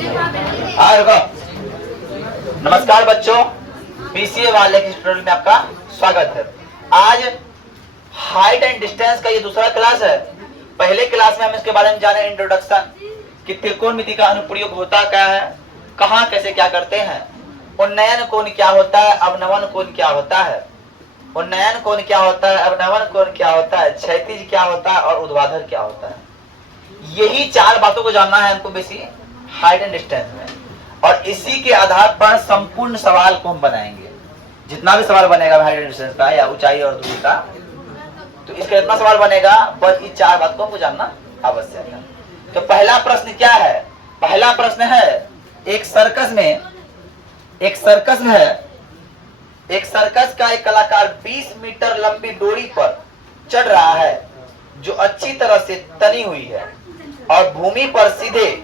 हाँ रुको। नमस्कार बच्चों, बीसीए वाले की ट्यूटोरियल में आपका स्वागत है। आज हाइट एंड डिस्टेंस का ये दूसरा क्लास है। पहले क्लास में हम इसके बारे में जाने इंट्रोडक्शन कि त्रिकोणमिति का अनुप्रयोग होता क्या है, कहाँ कैसे क्या करते हैं, उन्नयन कोण क्या होता है, अवनमन कोण क्या होता है, उन्नयन कोण क्या होता है, अवनमन कोण क्या होता है, क्षैतिज क्या होता है और ऊर्ध्वाधर क्या होता है। यही चार बातों को जानना है हमको बेसिक हाइट एंड डिस्टेंस में, और इसी के आधार पर संपूर्ण सवाल को हम बनाएंगे। जितना भी सवाल बनेगा हाइट एंड डिस्टेंस का या ऊंचाई और दूरी का, तो इसका इतना सवाल बनेगा, बस इस चार बात को हमको जानना आवश्यक है। तो पहला प्रश्न क्या है? पहला प्रश्न है, एक सर्कस का एक कलाकार 20 मीटर लंबी डोरी पर चढ़ रहा है जो अच्छी तरह से तनी हुई है और भूमि पर सीधे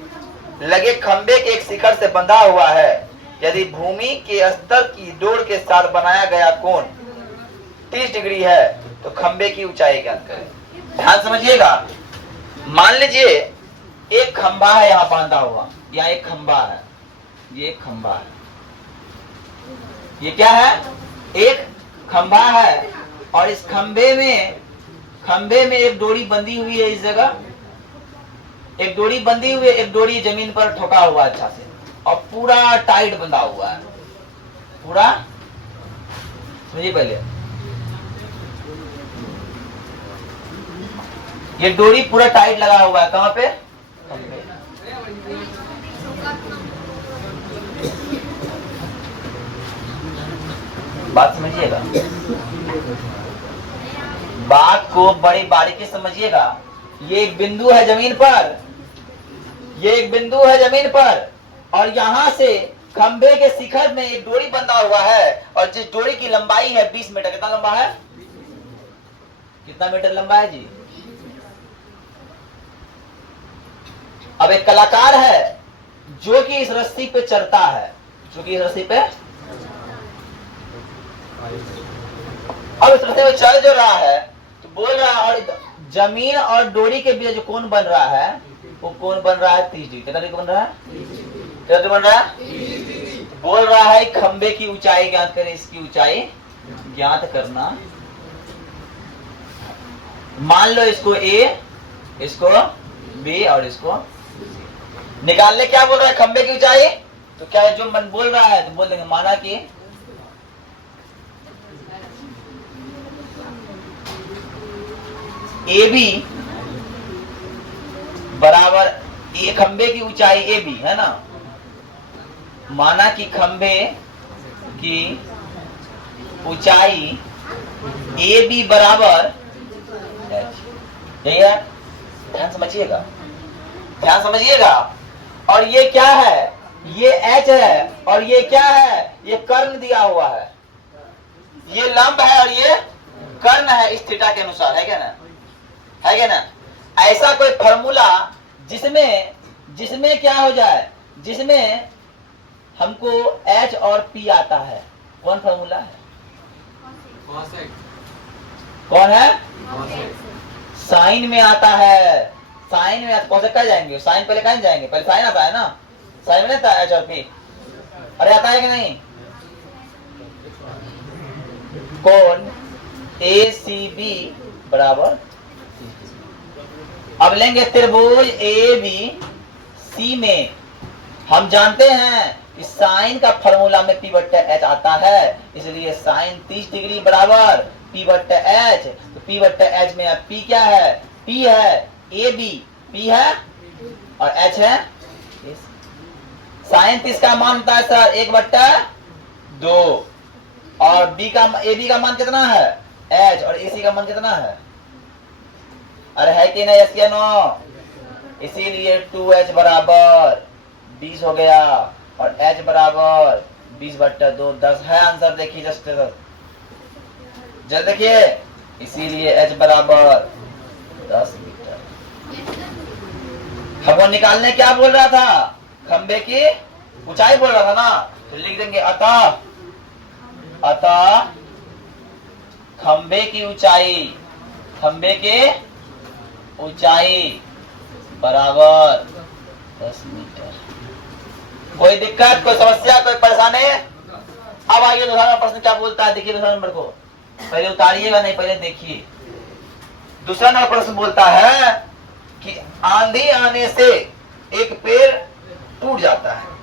लगे खंबे के एक शिखर से बंधा हुआ है। यदि भूमि के स्तर की डोर के साथ बनाया गया कोण 30 डिग्री है तो खंबे की ऊंचाई ज्ञात करें। ध्यान समझिएगा। मान लीजिए एक खंबा है यहाँ बांधा हुआ, या एक खंबा है, ये एक खंबा है, ये क्या है? एक खंबा है, और इस खंबे में एक डोरी बंधी हुई है। इस जगह एक डोरी बंधी हुई है, एक डोरी जमीन पर ठोका हुआ है अच्छा से, और पूरा टाइट बंधा हुआ है। पूरा समझिए पहले, ये डोरी पूरा टाइट लगा हुआ है। कहां पे? खंबे। बात समझिएगा, बात को बड़ी बारीकी समझिएगा। ये एक बिंदु है जमीन पर, ये एक बिंदु है जमीन पर, और यहां से खंबे के शिखर में एक डोरी बंधा हुआ है, और जिस डोरी की लंबाई है 20 मीटर। कितना लंबा है? कितना मीटर लंबा है जी? अब एक कलाकार है जो कि इस रस्सी पे चढ़ता है, अब इस रस्सी पे चढ़ जो रहा है, तो बोल रहा है, और जमीन और डोरी के बीच जो कोण बन रहा है, वो कोण बन रहा है 30 डिग्री। कितना डिग्री बन रहा है? कितना डिग्री बन रहा है? बोल रहा है खंबे की ऊंचाई ज्ञात करें, इसकी ऊंचाई ज्ञात करना। मान लो इसको A, इसको B और इसको निकालने। क्या बोल रहा है? खंबे की ऊंचाई। तो क्या जो मन बोल रहा है तो बोल देंगे, माना कि AB बराबर ये खंबे की ऊंचाई AB है ना, माना कि खंबे की ऊंचाई AB बराबर यही है। ध्यान समझिएगा, ध्यान समझिएगा। और ये क्या है? ये H है, और ये क्या है? ये कर्ण दिया हुआ है। ये लंब है और ये कर्ण है, इस थीटा के अनुसार, है क्या ना? है क्या ना? ऐसा कोई फॉर्मूला जिसमें क्या हो जाए, जिसमें हमको H और P आता है। कौन फॉर्मूला है? कौन है? साइन में आता है। साइन में कौन से कह जाएंगे? साइन पहले कहीं जाएंगे, पहले साइन आता है ना। साइन में नहीं आता H और P? अरे आता है कि नहीं? कोण ACB बराबर, अब लेंगे त्रिभुज ABC में। हम जानते हैं कि साइन का फॉर्मूला में P/H आता है, इसलिए साइन 30 डिग्री बराबर P/H। तो P/H में अब P क्या है? P है AB, P है और H है। साइन 30 का मान होता है सर 1/2, और AB का मान कितना है? H, और AC का मान कितना है? अरे है कि नहीं? yes या नो? इसीलिए 2H बराबर 20 हो गया, और H बराबर 20/2, 10 है आंसर। देखिए जल्द देखिए, इसीलिए H बराबर 10 मीटर। हमको निकालने क्या बोल रहा था? खंबे की ऊंचाई बोल रहा था ना, तो लिख देंगे अतः खंबे की ऊंचाई बराबर 10 मीटर। कोई दिक्कत, कोई समस्या, कोई परेशानी? अब आइए दूसरा प्रश्न क्या बोलता है, देखिए दूसरा नंबर को पहले उतारिएगा, नहीं पहले देखिए। दूसरा नंबर प्रश्न बोलता है कि आंधी आने से एक पेड़ टूट जाता है।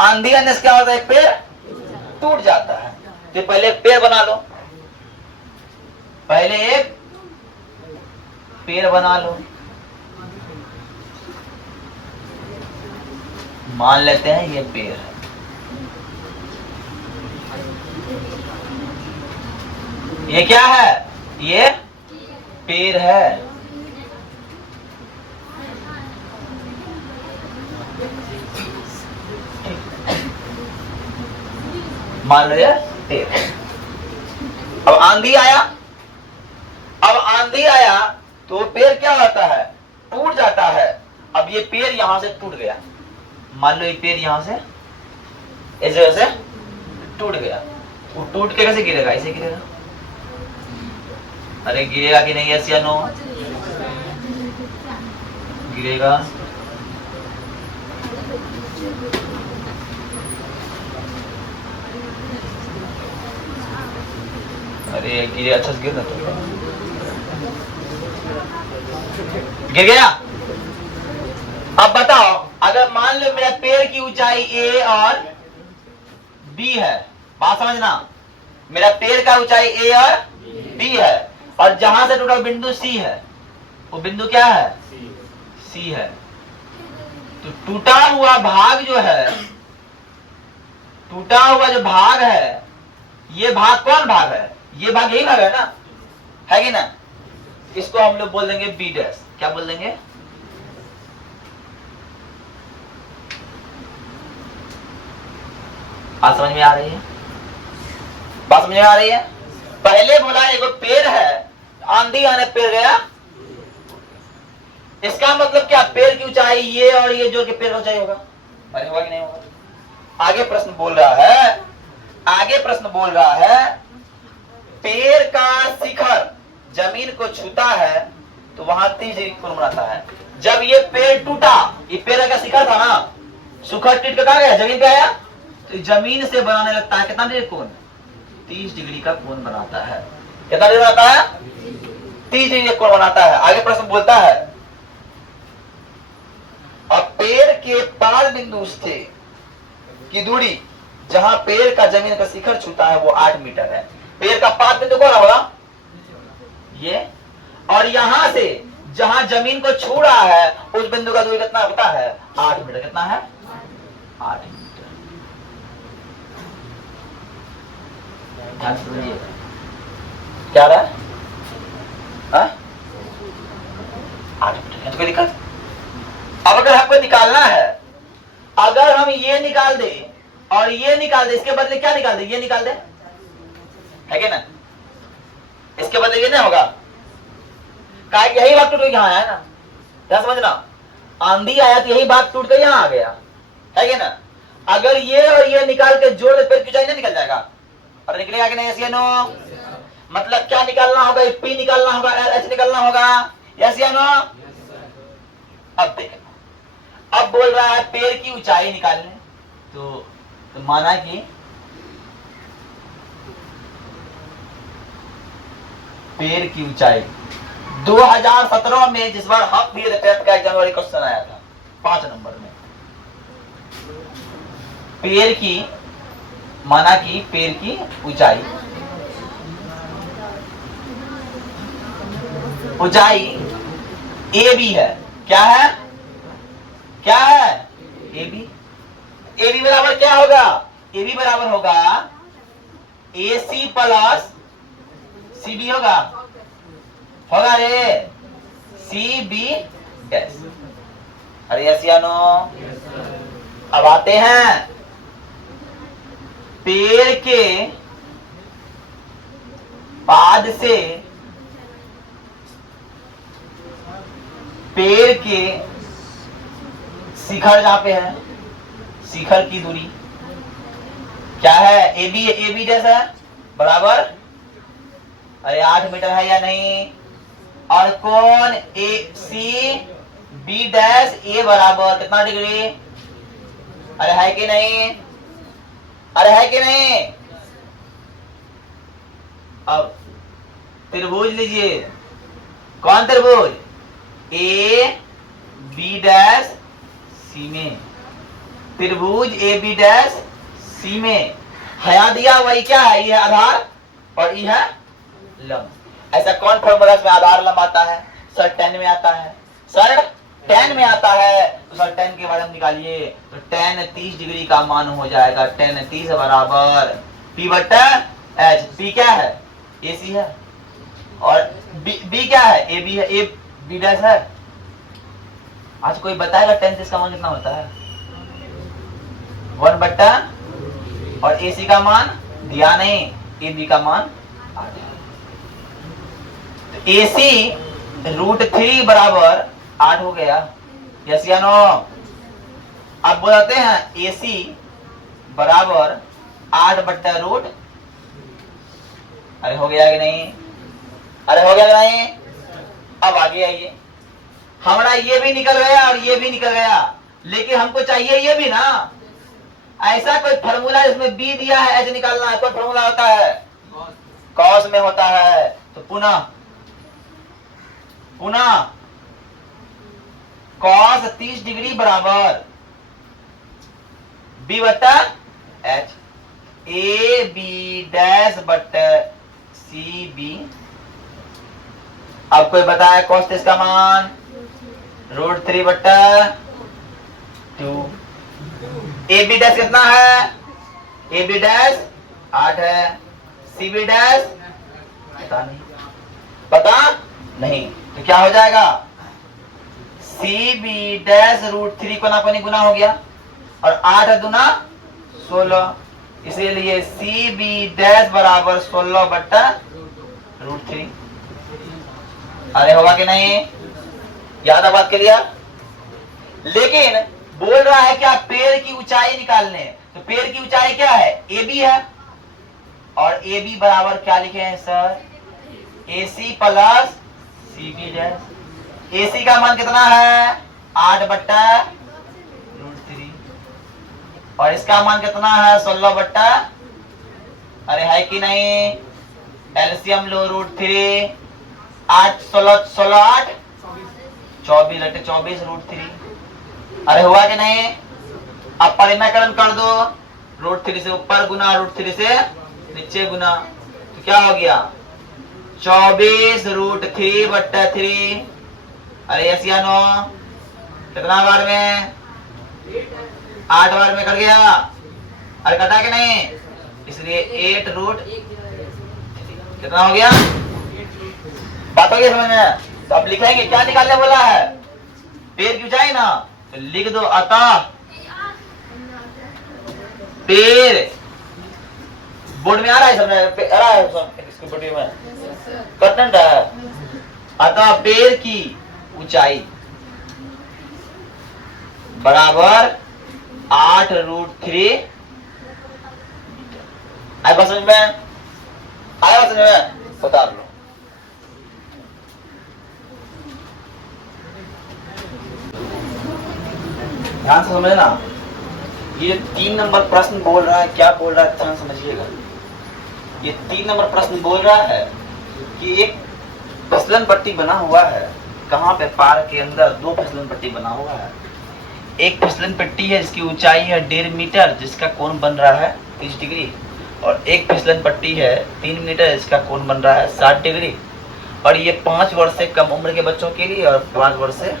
आंधी आने से क्या होता है, एक पेड़ टूट जाता है। तो पहले एक पेड़ बना लो, पहले एक पेड़ बना लो। मान लेते हैं ये पेड़ है, ये क्या है, ये पेड़ है। मान लो ये पेड़। अब आंधी आया, अब आंधी आया तो पेड़ क्या होता है, टूट जाता है। अब ये पेड़ यहां से टूट गया, मान लो ये पेड़ यहां से इस जगह से टूट गया। वो टूट के कैसे गिरेगा, ऐसे गिरेगा। अरे गिरेगा कि नहीं, यस या नो? गिरेगा। अरे गिरे, अच्छा से गिरना, तो गिर गया। अब बताओ, अगर मान लो मेरा पेड़ की ऊंचाई ए और बी है, बात समझना, मेरा पेड़ का ऊंचाई ए और बी है, और जहां से टूटा बिंदु सी है, वो बिंदु क्या है, सी है। तो टूटा हुआ भाग जो है, टूटा हुआ जो भाग है, ये भाग कौन भाग है, ये भाग यही भाग है ना, है कि ना? इसको हम लोग बोल देंगे बी डैश। क्या बोल देंगे, बात समझ में आ रही है? बात समझ में आ रही है? पहले बोला एक पेड़ है, आंधी आने पेड़ गया, इसका मतलब क्या, पेड़ की ऊंचाई ये और ये जोड़ के पेड़ की ऊंचाई होगा। अरे होगा कि नहीं होगा? आगे प्रश्न बोल रहा है, आगे प्रश्न बोल रहा है, पेड़ का शिखर जमीन को छूता है तो वहां 30 डिग्री कोण बनाता है। जब ये पेड़ टूटा, ये पेड़ का शिखर था ना, शिखर टूट के कहां गया, जमीन पे आया, तो जमीन से बनाने लगता है कितना डिग्री कोण, 30 डिग्री का कोण बनाता है। कितना डिग्री बनाता है, 30 डिग्री कोण बनाता है। आगे प्रश्न बोलता है, अब पेड़ के पाद बिंदु से की दूरी जहां पेड़ का जमीन का शिखर छूता है वो 8 मीटर है। पेड़ का पाद बिंदु कौन होगा, ये, और यहां से जहां जमीन को छू रहा है उस बिंदु का दूरी कितना होता है, 8 मीटर। कितना है, 8 मीटर। ध्यान से सुनिए, क्या रहा है, 8 मीटर। तो कोई दिक्कत? अब अगर हमको निकालना है, अगर हम ये निकाल दे और ये निकाल दे, इसके बदले क्या निकाल दे, ये निकाल दे, है कि ना? इसके बदले ये नहीं होगा, काहे यही बात टूट के यहां आया ना, क्या समझना, आंधी आया तो यही बात टूट के यहां आ गया, है कि ना? अगर ये और ये निकाल के जोड़ दे, पेड़ की ऊंचाई नहीं निकल जाएगा, और निकलेगा कि नहीं, यस या नो? मतलब क्या निकालना होगा, पी निकालना होगा, एच निकालना होगा, यस या नो? अब देखना, अब बोल रहा है पेड़ की ऊंचाई निकालने, तो माना कि पेड़ की ऊंचाई 2017 में जिस बार हाफ भी टेंथ का एग्जाम वाली क्वेश्चन आया था 5 नंबर में, पेड़ की, माना कि पेड़ की ऊंचाई, ऊंचाई ए बी है, क्या है, क्या है, ए बी। ए बी बराबर क्या होगा, ए बी बराबर होगा ए सी प्लस सी बी होगा, होगा रे, सी बी डैश। अरे यस या नो? अब आते हैं पेड़ के पाद से पेड़ के शिखर जहां पे है, शिखर की दूरी क्या है, ए बी जैसा है, बराबर, अरे 8 मीटर है या नहीं? और कौन ए सी बी डैश ए बराबर कितना डिग्री? अरे है कि नहीं? अरे है कि नहीं? अब त्रिभुज लीजिए। कौन त्रिभुज? ए बी डैश सी में। त्रिभुज ए बी डैश सी में हया दिया वही क्या है? ये है आधार और ये है लंब। ऐसा कौन फॉर्मूला में आधार लंब आता है? सर 10 में आता है। सर 10 में आता है तो सर 10 के बारे में निकालिए। तो tan 30 डिग्री का मान हो जाएगा tan 30 बराबर P बट्टा H। P क्या है? AC है और B क्या है? AB है। A B डैश है। आज कोई बताएगा tan 30 का मान कितना होता है? 1 बट्टा और AC का मान दिया नहीं, AB का मान आ गया। तो AC √3 बराबर 8 हो गया। यस या नो? अब बोलते हैं AC बराबर 8 बट्टा √। अरे हो गया कि नहीं? अरे हो गया कि नहीं? अब आगे आइए। हमारा ये भी निकल गया और ये भी निकल गया, लेकिन हमको चाहिए ये भी ना। ऐसा कोई फॉर्मूला इसमें बी दिया है, एच निकालना है। कोई फॉर्मूला होता है? कॉस में होता है। तो पुनः कॉस 30 डिग्री बराबर बी बट्टा एच। ए बी डैश बट्टा सी बी। अब कोई बताया कॉस 30 का मान? √3 बट्टा 2। ए बी डैश कितना है? ए बी डैश 8 है। सी बी डैश पता नहीं। पता नहीं तो क्या हो जाएगा? सी बी डैश √3 को ना गुना हो गया और 8 दूना 16, इसीलिए सी बी डैश बराबर 16 बट्टा √3। अरे होगा कि नहीं? याद है बात क्लियर? लेकिन बोल रहा है क्या? पेड़ की ऊंचाई निकालने। तो पेड़ की ऊंचाई क्या है? ए बी है और ए बी बराबर क्या लिखे हैं sir? AC plus C B dash. AC का मान कितना है? 8 बट्टा √3 और इसका मान कितना है? 16 बट्टा। अरे है कि नहीं? एलसीएम लो √3। 8 16 16 8 24 रटे 24 √3। अरे हुआ कि नहीं? अब परिमाकरण कर दो। √3 से ऊपर गुना √3 से नीचे गुना, तो क्या हो गया? 24 √3 बट्टा 3। अरे यस या नो? कितना बार में? 8 बार में कर गया। अरे कटा कि नहीं? इसलिए 8 कितना हो गया? बात हो गई समझ में? तो अब लिखेंगे क्या निकालने बोला है? पेड़ की ऊंचाई ना, तो लिख दो अतः पेड़। बोर्ड में आ रहा है समझ? आ रहा है इसको बोर्ड में कंटेंट है। अतः पेड़ की ऊंचाई बराबर 8 √3। आए बात समझ में? आया बात समझ में? बता लो। ध्यान से समझना। ये 3 नंबर प्रश्न बोल रहा है, क्या बोल रहा है ध्यान समझिएगा। ये 3 नंबर प्रश्न बोल रहा है कि एक फिसलन पट्टी बना हुआ है। कहाँ पे? पार्क के अंदर 2 फिसलन पट्टी बना हुआ है। एक फिसलन पट्टी है जिसकी ऊंचाई है 1.5 मीटर, जिसका कोण बन रहा है 30 डिग्री, और एक फिसलन पट्टी है 3 मीटर, जिसका कोण बन रहा है 60 डिग्री। और ये 5 वर्ष से कम उम्र के बच्चों के लिए और 5 वर्ष से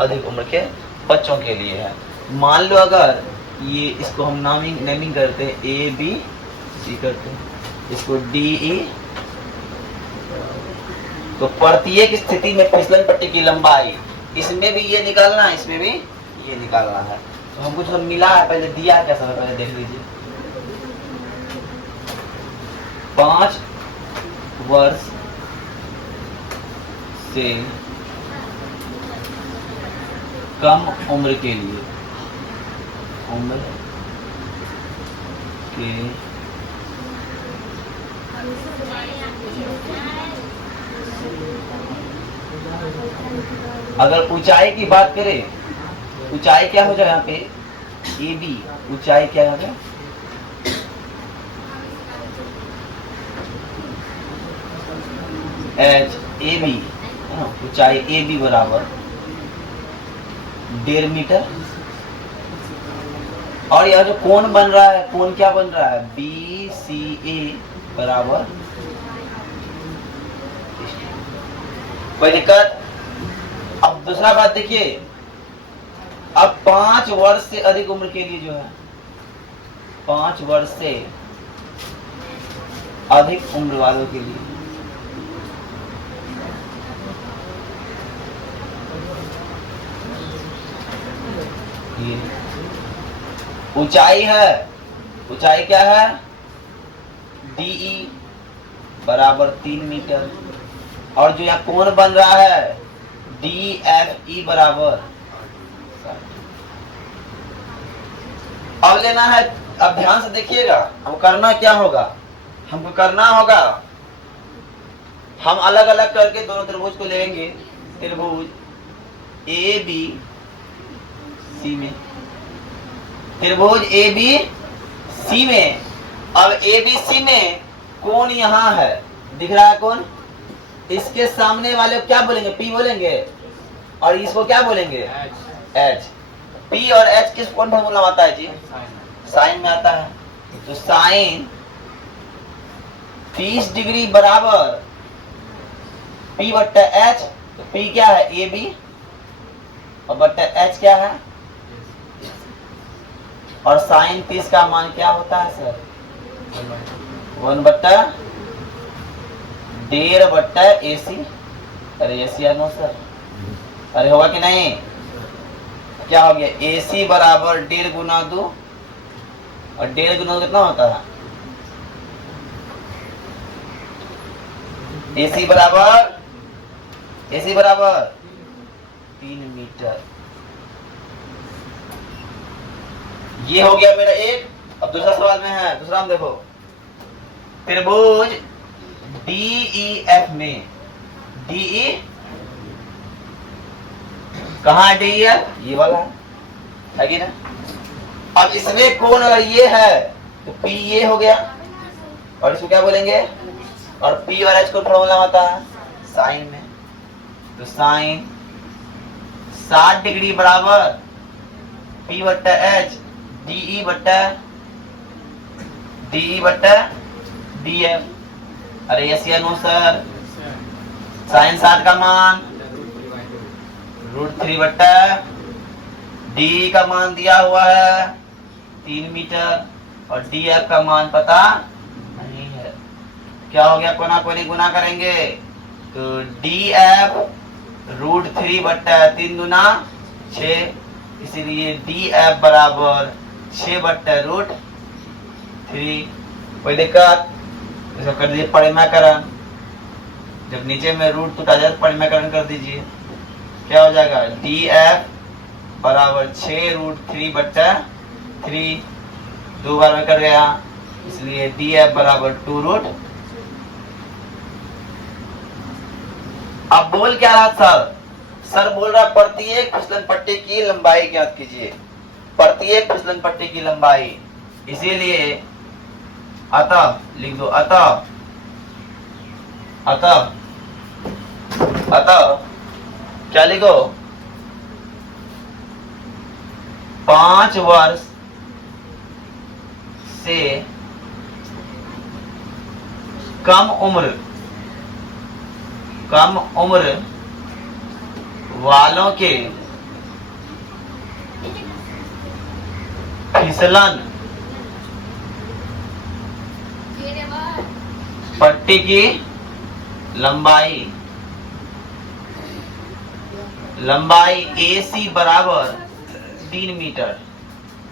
अधिक उम्र के बच्चों के लिए है। मान लो अगर ये इसको हम नेमिंग करते हैं ए बी सी करते हैं, इसको डी ई। तो प्रत्येक स्थिति में फिसलन पट्टी की लंबाई, इसमें भी ये निकालना है, इसमें भी ये निकालना है। तो हमको जो मिला है पहले दिया है क्या समय? पहले देख लीजिए। 5 वर्ष से कम उम्र के लिए, उम्र के अगर ऊंचाई की बात करें, ऊंचाई क्या हो जाएगा यहाँ पे, ए बी, ऊंचाई क्या हो जाएगा, एच ए बी, ऊंचाई ए बी बराबर 1.5 मीटर। और यह जो कोण बन रहा है, कोण क्या बन रहा है, बी सी ए बराबर, कोई दिक्कत। अब दूसरा बात देखिए, अब 5 वर्ष से अधिक उम्र के लिए जो है, 5 वर्ष से अधिक उम्र वालों के लिए ये ऊंचाई है, ऊंचाई क्या है, डीई बराबर 3 मीटर। और जो यहाँ कोण बन रहा है, डी एफ ई बराबर, अब लेना है, अब ध्यान से देखिएगा, हमको करना क्या होगा, हमको करना होगा, हम अलग अलग करके दोनों त्रिभुज को लेंगे, त्रिभुज ए बी सी में, त्रिभुज ए बी सी में। अब ए बी सी में कोण यहां है, दिख रहा है कोण, इसके सामने वाले क्या बोलेंगे, पी बोलेंगे, और इसको क्या बोलेंगे, एच। पी और एच किस कौन फॉर्मूला आता है जी, साइन में आता है। तो साइन 30 डिग्री बराबर पी बट्टा एच। तो पी क्या है, ए बी, और बट्टा एच क्या है, और साइन 30 का मान क्या होता है सर, 1 बट्टा 1.5 बट्टा ए सी। अरे ए सी नो सर, अरे होगा कि नहीं, क्या हो गया, ए सी बराबर 1.5 गुना 2, और 1.5 गुना 2 कितना होता है, ए सी बराबर 3 मीटर। ये हो गया मेरा एक। अब दूसरा सवाल में है, दूसरा हम देखो, त्रिभुज डीईएफ में, डीई कहाँ है, डीईएफ ये वाला है कि ना। अब इसमें कोण अगर ये है तो पी ये हो गया, और इसको क्या बोलेंगे, और पी और एच को फॉर्मूला होता है साइन में। तो साइन 60 डिग्री बराबर पी बट्टा एच डीई बट्टा डीएफ। अरे यस या नो सर, साइन 60 का मान √3 बट्टा डी का मान दिया हुआ है 3 मीटर, और डीएफ का मान पता नहीं है। क्या हो गया, कोना कोनी गुना करेंगे, तो डीएफ √3 बट्टा 3 गुना 6, इसीलिए डीएफ बराबर 6 बट्टा √3। कोई दिक्कत, ऐसा कर दीजिए परिमाकरण, जब नीचे में रूट टूटा जाए परिमाकरण कर दीजिए, क्या हो जाएगा, डीएफ बराबर 6 √3 बट्टा 3, 2 बार में कर गया, इसलिए डीएफ बराबर 2 अब बोल क्या रहा सर, सर बोल रहा प्रत्येक फिसलन पट्टी की लंबाई ज्ञात कीजिए, प्रत्येक फिसलन पट्टी की लंबाई। इसीलिए अतः लिख दो, अतः क्या लिखो, 5 वर्ष से कम उम्र वालों के फिसलन पट्टी की लंबाई AC बराबर 3 मीटर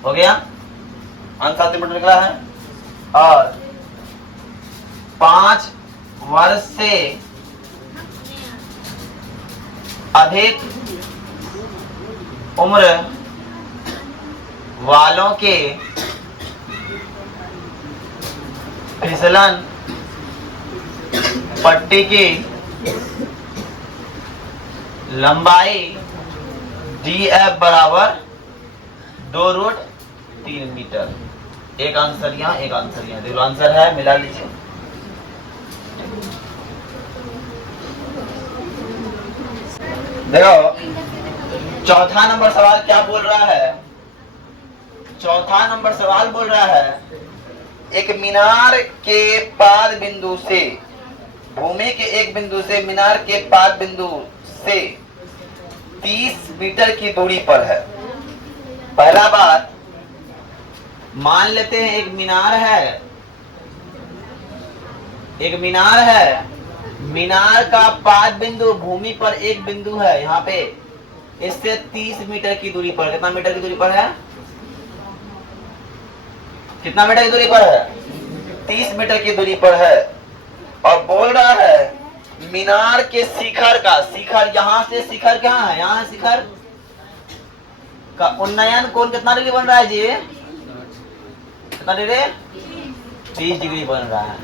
हो गया, आंसर मीटर निकला है। और 5 वर्ष से अधिक उम्र वालों के फिसलन पट्टी की लंबाई DF बराबर 2√3 मीटर। एक आंसर यहाँ, एक आंसर यहाँ, देखो आंसर है, मिला लीजिए। देखो चौथा नंबर सवाल क्या बोल रहा है, चौथा नंबर सवाल बोल रहा है एक मीनार के पाद बिंदु से, भूमि के एक बिंदु से मीनार के पाद बिंदु से 30 मीटर की दूरी पर है। पहला बात, मान लेते हैं एक मीनार है, एक मीनार है, मीनार का पाद बिंदु भूमि पर एक बिंदु है, यहाँ पे इससे 30 मीटर की दूरी पर, कितना मीटर की दूरी पर है, कितना मीटर की दूरी पर है, 30 मीटर की दूरी पर है। और बोल रहा है मीनार के शिखर का, शिखर यहां से शिखर कहाँ है, यहाँ शिखर का उन्नयन कोण कितना डिग्री बन रहा है जी, कितना डिग्री, 30 डिग्री बन रहा है।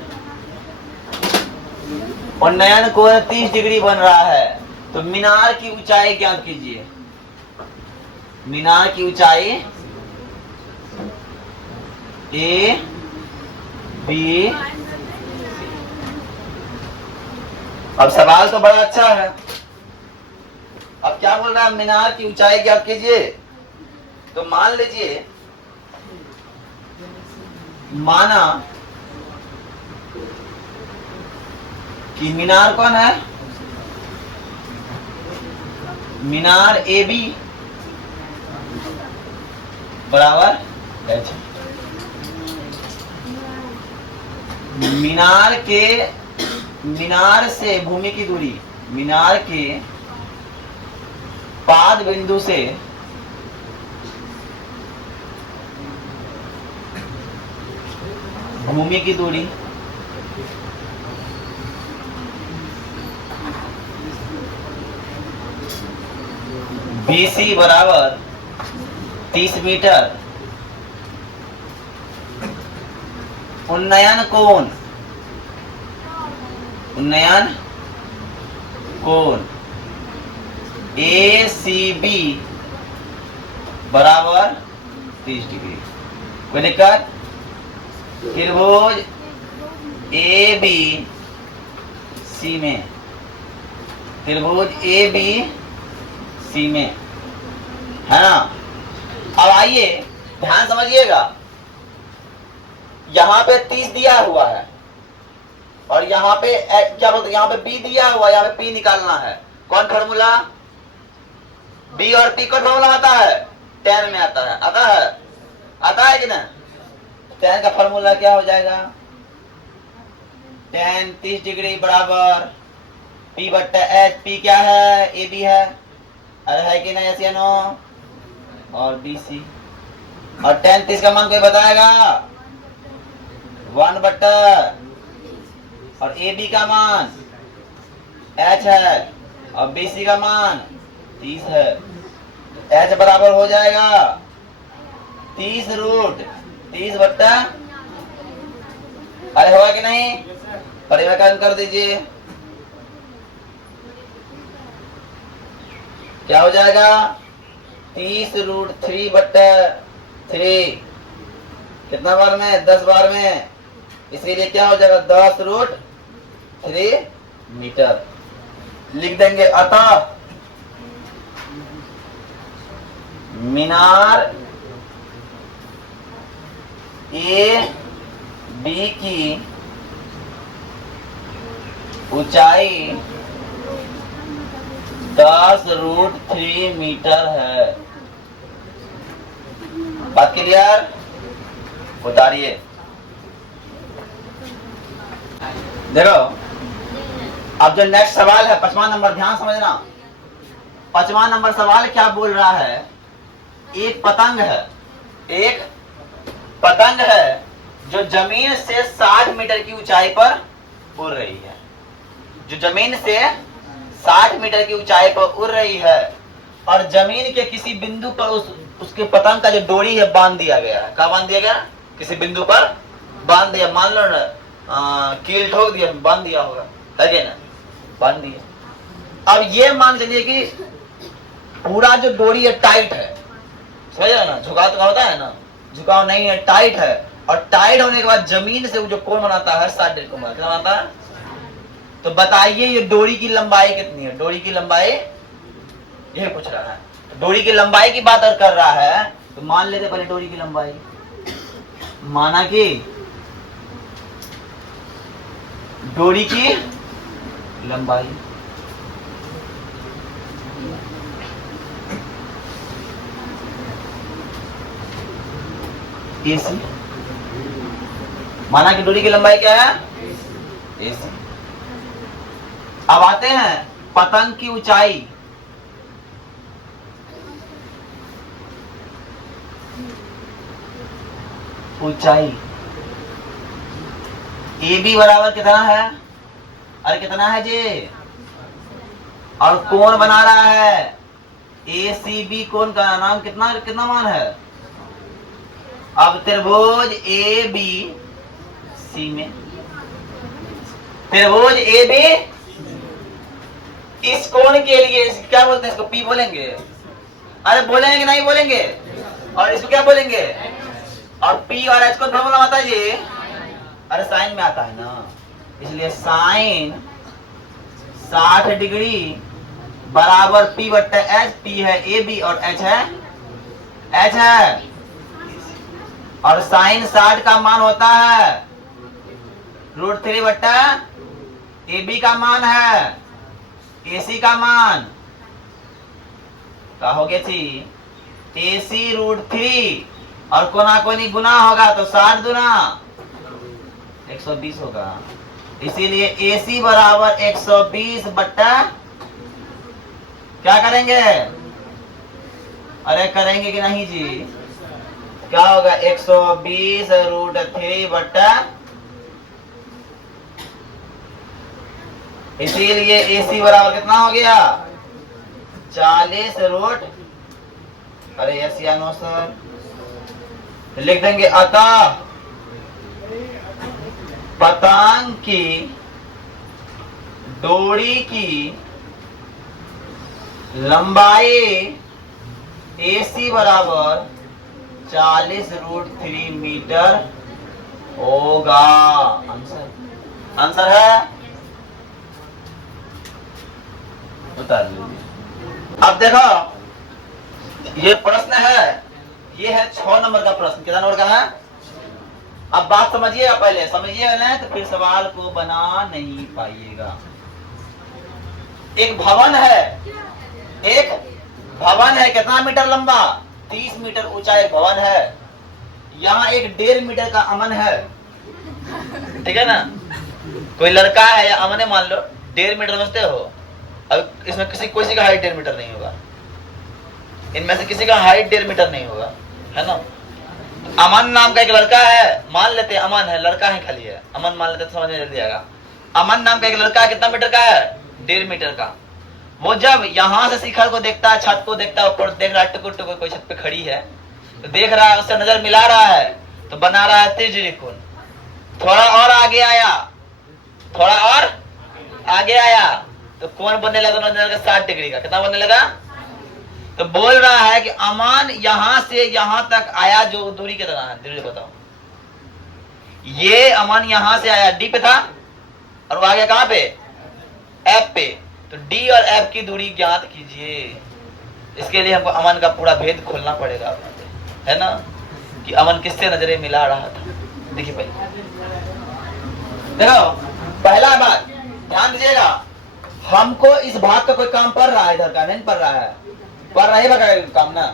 उन्नयन कोण 30 डिग्री बन रहा है। तो मीनार की ऊंचाई ज्ञात कीजिए, मीनार की ऊंचाई A B। अब सवाल तो बड़ा अच्छा है। अब क्या बोल रहा है, मीनार की ऊंचाई ज्ञात कीजिए। तो मान लीजिए, माना कि मीनार कौन है, मीनार AB बराबर H। मीनार के, मीनार से भूमि की दूरी, मीनार के पाद बिंदु से भूमि की दूरी BC बराबर 30 मीटर। उन्नयन कोण, उन्नयन कोण ACB बराबर 30 डिग्री। कोई दिक्कत, त्रिभुज ABC में, त्रिभुज ABC में, है ना। अब आइए ध्यान समझिएगा, यहाँ पे 30 दिया हुआ है और यहाँ पे क्या बोलते, यहाँ पे B दिया हुआ है, यहाँ पे P निकालना है। कौन फॉर्मूला, B और P कौन फॉर्मूला आता है, tan में आता है, आता है, आता है कि ना। tan का फॉर्मूला क्या हो जाएगा, tan 30 डिग्री बराबर P बट्टा H। P क्या है, AB है, अरे है कि नहीं, ऐसे नो, और BC। और tan 30 का मान कोई बताएगा, 1 बट्टा, और AB का मान H है और BC का मान 30 है। H बराबर हो जाएगा 30√30 बट्टा, अरे होगा कि नहीं, परिवर्तन कर दीजिए, क्या हो जाएगा 30√3 बट्टा 3, कितना बार में, 10 बार में, इसीलिए क्या हो जाएगा 10√3 मीटर। लिख देंगे अतः मीनार AB की ऊंचाई 10√3 मीटर है। बात क्लियर, उतारिए। देखो अब जो नेक्स्ट सवाल है 5वां नंबर, ध्यान समझना। 5वां नंबर सवाल क्या बोल रहा है, एक पतंग है, एक पतंग है जो जमीन से 60 मीटर की ऊंचाई पर उड़ रही है, जो जमीन से 60 मीटर की ऊंचाई पर उड़ रही है और जमीन के किसी बिंदु पर उसके पतंग का जो डोरी है बांध दिया गया है। कहाँ बांध दिया गया, किसी बिंदु पर बांध दिया, मान लो ना कील ठोक दिया, बांध दिया होगा, है ना, बांध दिया। अब ये मान चलिए कि पूरा जो डोरी है टाइट है, समझ रहे ना, झुकाव तो होता है ना, झुकाव नहीं है, टाइट है, और टाइट होने के बाद जमीन से जो कोण बनाता है 60 डिग्री कोण, कितना बनाता है? तो बताइए ये डोरी की लंबाई कितनी है? डोरी की लंबाई यही पूछ रहा है, डोरी की लंबाई की बात अगर कर रहा है तो मान लेते पहले डोरी की लंबाई। माना कि डोरी की लंबाई AC, माना कि डोरी की लंबाई क्या है? AC। अब आते हैं पतंग की ऊंचाई। ऊंचाई AB बराबर कितना है? अरे कितना है जी? और कोण बना रहा है ACB, कोण का नाम कितना कितना मान है? अब त्रिभुज ABC में, त्रिभुज AB इस कोण के लिए क्या बोलते हैं? इसको P बोलेंगे। अरे बोलेंगे कि नहीं बोलेंगे? और इसको क्या बोलेंगे? और P और H को फॉर्मूला आता है जी? अरे साइन में आता है ना, इसलिए साइन 60 डिग्री बराबर P बट्टा H। P है AB और H है और साइन 60 का मान होता है √3 बट्टा AB का मान है AC का मान क्या हो गया थी? AC √3 और कोना कोनी गुना होगा तो 60 गुना 120 होगा, इसीलिए AC बराबर 120 बट्टा क्या करेंगे? अरे करेंगे कि नहीं जी? क्या होगा? 120 √3 बट्टा, इसीलिए AC बराबर कितना हो गया? 40 √ अरे यस या नो सर? लिख देंगे अतः पतंग की डोरी की लंबाई AC बराबर 40 √3 मीटर होगा। आंसर है, उतार लीजिए। अब देखो ये प्रश्न है, ये है 6 नंबर का प्रश्न। कितना नंबर का है? अब बात समझिएगा, पहले समझिएगा ना तो फिर सवाल को बना नहीं पाइएगा। एक भवन है, एक भवन है कितना मीटर लंबा? 30 मीटर ऊंचा एक भवन है। यहाँ एक 1.5 मीटर का अमन है, ठीक है ना? कोई लड़का है या अमन है, मान लो 1.5 मीटर समझते हो। अब इसमें किसी का हाइट 1.5 मीटर नहीं होगा, इनमें से किसी का हाइट 1.5 मीटर नहीं होगा, है ना? अमन नाम का एक लड़का है, मान लेते हैं अमन है, लड़का है खाली है, अमन मान लेते समझ में जाएगा। अमन नाम का एक लड़का है, कितना मीटर का है? 1.5 मीटर का। वो जब यहाँ से शिखर को देखता है, छत को देखता है, ऊपर देख रहा है, टुकुर टुकुर कोई छत पे खड़ी है तो देख रहा है, उससे नजर मिला रहा है तो बना रहा है त्रिज्यीय कोण। थोड़ा और आगे आया, थोड़ा और आगे आया तो कोण बनने लगा 60 डिग्री का। कितना बनने लगा? तो बोल रहा है कि अमन यहां से यहां तक आया, जो दूरी कितना है? दूरी बताओ। ये अमन यहां से आया D पे था और वो आ गया कहां पे? F पे। तो D और F की दूरी ज्ञात कीजिए। इसके लिए हमको अमन का पूरा भेद खोलना पड़ेगा, है ना, कि अमन किससे नजरें मिला रहा था। देखिए भाई, देखो पहला बात ध्यान दीजिएगा, हमको इस भाग का कोई काम पड़ रहा है, इधर का नहीं पड़ रहा है, पढ़ रहे बगा काम ना।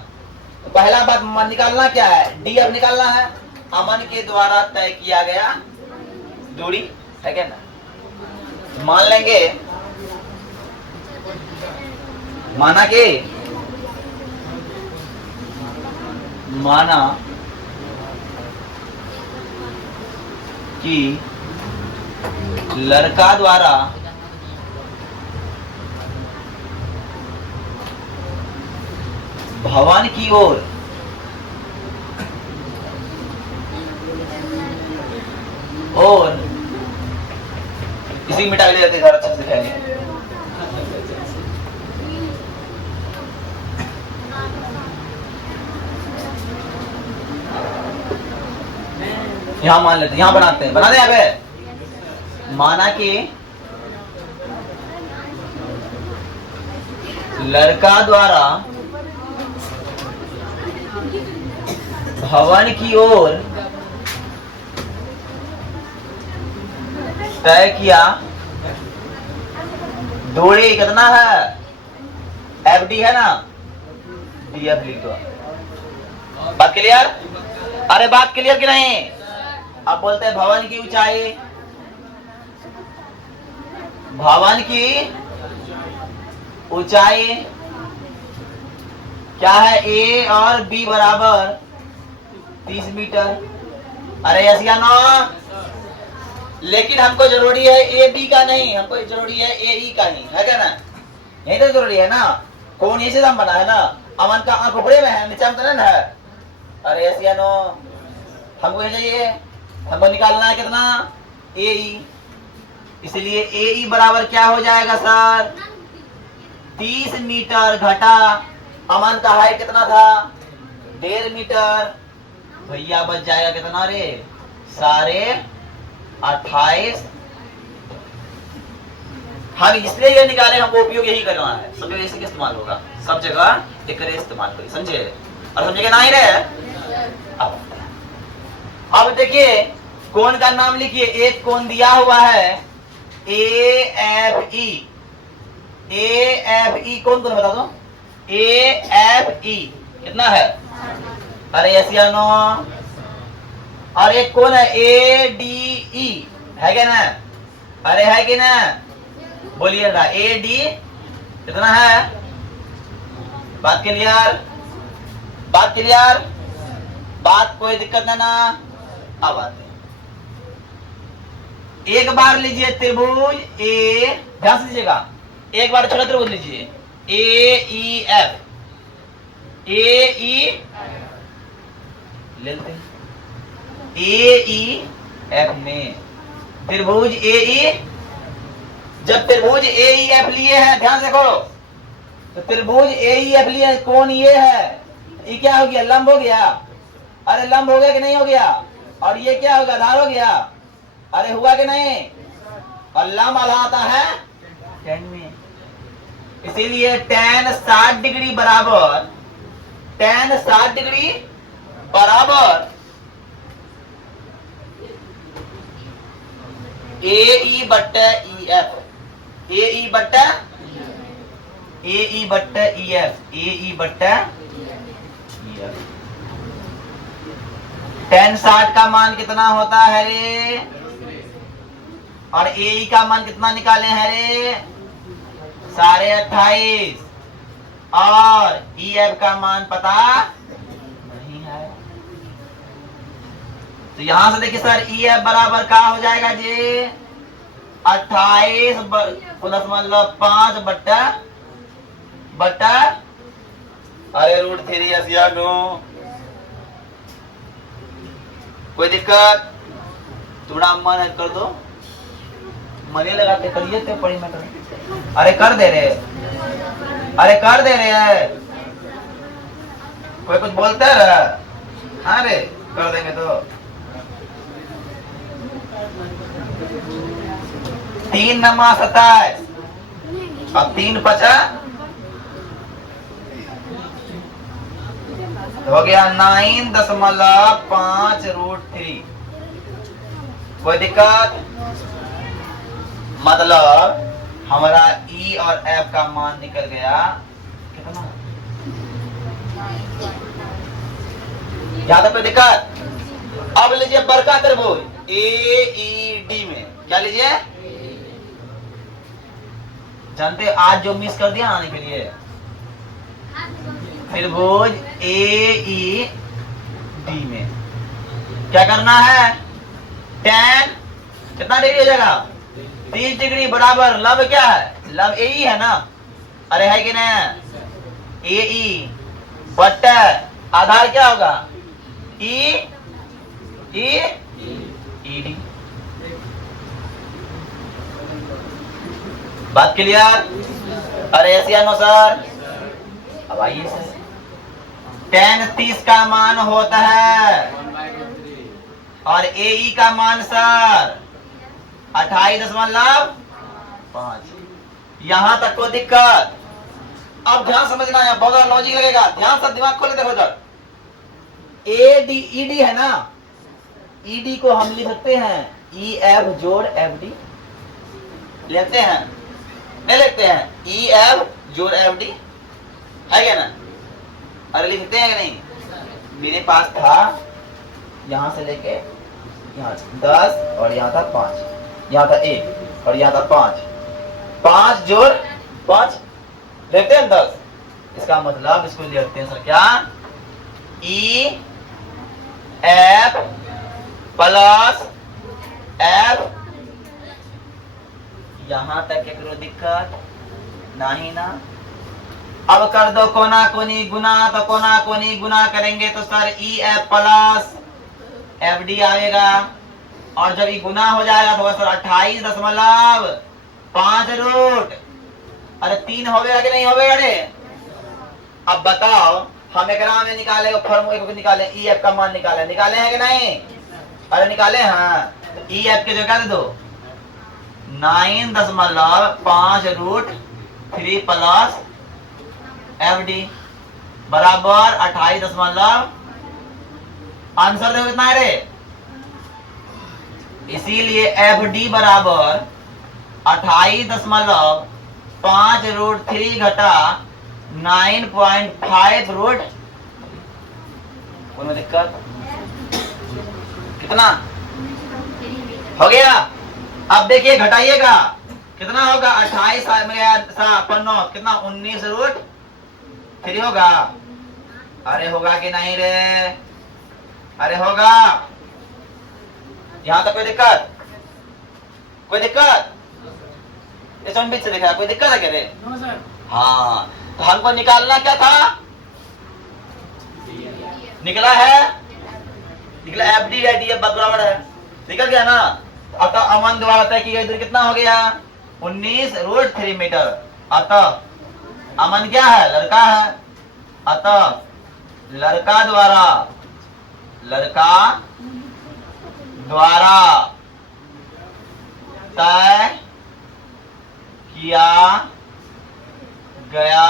तो पहला बात निकालना क्या है? D अब निकालना है, अमन के द्वारा तय किया गया दूरी, है क्या ना? मान लेंगे, माना कि लड़का द्वारा भवन की ओर इसी मिटा ले जाते, अच्छे से दिखाएंगे। यहां मान लेते हैं, यहां बनाते हैं, बना दे। यहाँ पे माना कि लड़का द्वारा भवन की ओर तय किया दूरी कितना है, एफ डी है ना, डी एफ लिख दो। बात क्लियर? अरे बात क्लियर कि नहीं? अब बोलते हैं भवन की ऊंचाई, भवन की ऊंचाई क्या है, ए और बी बराबर 30 मीटर। अरे यस या नो? लेकिन हमको जरूरी है ए बी का नहीं, हमको जरूरी है ए ई का ही, है क्या ना? यही तो जरूरी है ना, कौन ये से हम बना है ना, अमन का आंख ऊपरे में है, नीचे में है। अरे यस या नो? हमको ये चाहिए, हमको निकालना है कितना, ए ई। इसलिए ए ई बराबर क्या हो जाएगा सर, 30 मीटर घटा अमन का हाइट कितना था, 1.5 मीटर। भैया बच जाएगा कितना रे, 28.5। हम इसलिए ये निकाले, हमको उपयोग यही करना है, सब जगह इसी का इस्तेमाल होगा, सब जगह एक इस्तेमाल करिए, समझे? और समझे ना ही रहे। अब देखिए कोण का नाम लिखिए, एक कोण दिया हुआ है A F E, A F E कौन कौन बता दो, ए एफ ई कितना है, अरे यस या नो? और एक कौन है ए डी ई, है क्या ना? अरे है कि ना, बोलिए ना, ए डी कितना है? बात क्लियर? बात क्लियर? बात कोई दिक्कत है ना? अब आते हैं, एक बार लीजिए त्रिभुज ए, ध्यान से लीजिएगा, एक बार छोटा त्रिभुज लीजिए, ए ई एफ, ए ई लेते हैं, ए ई एफ में त्रिभुज ए ई। जब त्रिभुज ए ई एफ लिए हैं, ध्यान से खोलो, तो त्रिभुज ए ई एफ लिए, कौन ये है, ये क्या हो गया, लंब हो गया। अरे लंब हो गया कि नहीं हो गया? और ये क्या होगा, आधार हो गया। अरे हुआ कि नहीं? और लंब आधा आता है tan में, इसीलिए tan 60 डिग्री बराबर, tan 60 डिग्री बराबर ए ई बट्टा ई एफ, ए ई बट्टा, ए ई बट्टा ई एफ, ए ई बट्टा ई एफ। tan 60 का मान कितना होता है रे, और ए ई का मान कितना निकाले हैं रे, 28.5, और ई एफ का मान पता नहीं है। तो यहां से देखिए सर, ई एफ बराबर क्या हो जाएगा जी, 28.5 बट्टा अरे √3 एशिया नो। कोई दिक्कत? थोड़ा मन है कर दो, मनी लगाते करिए तो पड़ी मैं कर। अरे कर दे रहे, अरे कर दे रहे है, कोई कुछ बोलता है? हाँ रे कर देंगे तो। 3 नमा 27 और 3 5 हो गया 9.5 √3। कोई दिक्कत? मतलब हमारा ई और एफ का मान निकल गया कितना, याद है? कोई दिक्कत? अब लीजिए बड़का त्रिभुज ए ई डी में, क्या लीजिए? जानते आज जो मिस कर दिया आने के लिए, त्रिभुज ए ई डी में क्या करना है, tan कितना डिग्री हो जाएगा, 30 डिग्री बराबर लब क्या है, लब ए ई है ना, अरे है कि ना, ए ई बट्टा आधार क्या होगा, ई ई ई डी। बात क्लियर? अरे ऐसे आनो सर, अब आइए सर, tan 30 का मान होता है और AE का मान सर 28.5। यहां तक कोई दिक्कत? अब ध्यान समझना है, बहुत ज्यादा लॉजिक लगेगा, ध्यान से दिमाग खोले देखो इधर। ED है ना, ED को हम लिख सकते हैं EF जोड़ FD, लेते हैं नहीं लिखते हैं? EF जोड़ FD है क्या ना? अरे लिखते हैं कि नहीं? मेरे पास था यहां से लेके यहाँ 10 और यहाँ था 5, यहाँ था 1 और यहाँ था 5, 5 जोड़ 5 देखते हैं 10। इसका मतलब इसको लिखते हैं सर क्या? EF plus F। यहां तक केकरो दिक्कत नहीं ना? अब कर दो कोना कोनी गुना, तो कोना कोनी गुना करेंगे तो सर EF प्लस FD आएगा, और जब ये गुना हो जाएगा तो सर 28.5 रूट, अरे 3 हो गया कि नहीं हो गया? अरे अब बताओ, हम एक में निकाले फॉर्मूले को निकाले, EF का मान निकाले हैं कि नहीं? अरे निकाले हाँ। तो EF के जो क्या दे दो 9.5 रूट 3 प्लस FD बराबर 28 आंसर देखो कितना है रे? इसीलिए FD बराबर 28.5 रूट 3 घटा 9.5 रूट। कोई दिक्कत? कितना हो गया? अब देखिए घटाइएगा कितना होगा? 28 कितना 19 रूट 3 होगा। अरे होगा कि नहीं रे? अरे होगा। यहां तक कोई दिक्कत? कोई दिक्कत? इस बीच से देखा कोई दिक्कत है क्या रे? हाँ, तो हमको निकालना क्या था? निकला है, निकला FD है, DF बराबर है, निकल गया ना? अतः अमन द्वारा तय की गई दूरी कितना हो गया? 19 रूट 3 मीटर। अतः अमन क्या है? लड़का है। अतः लड़का द्वारा तय किया गया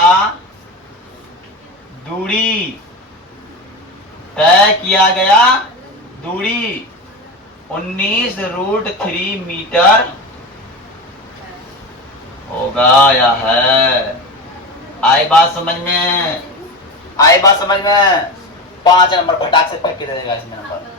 दूरी 19 रूट 3 मीटर होगा या है? आई बात समझ में? 5 नंबर फटाक से फेंक के दे देगा इसमें नंबर।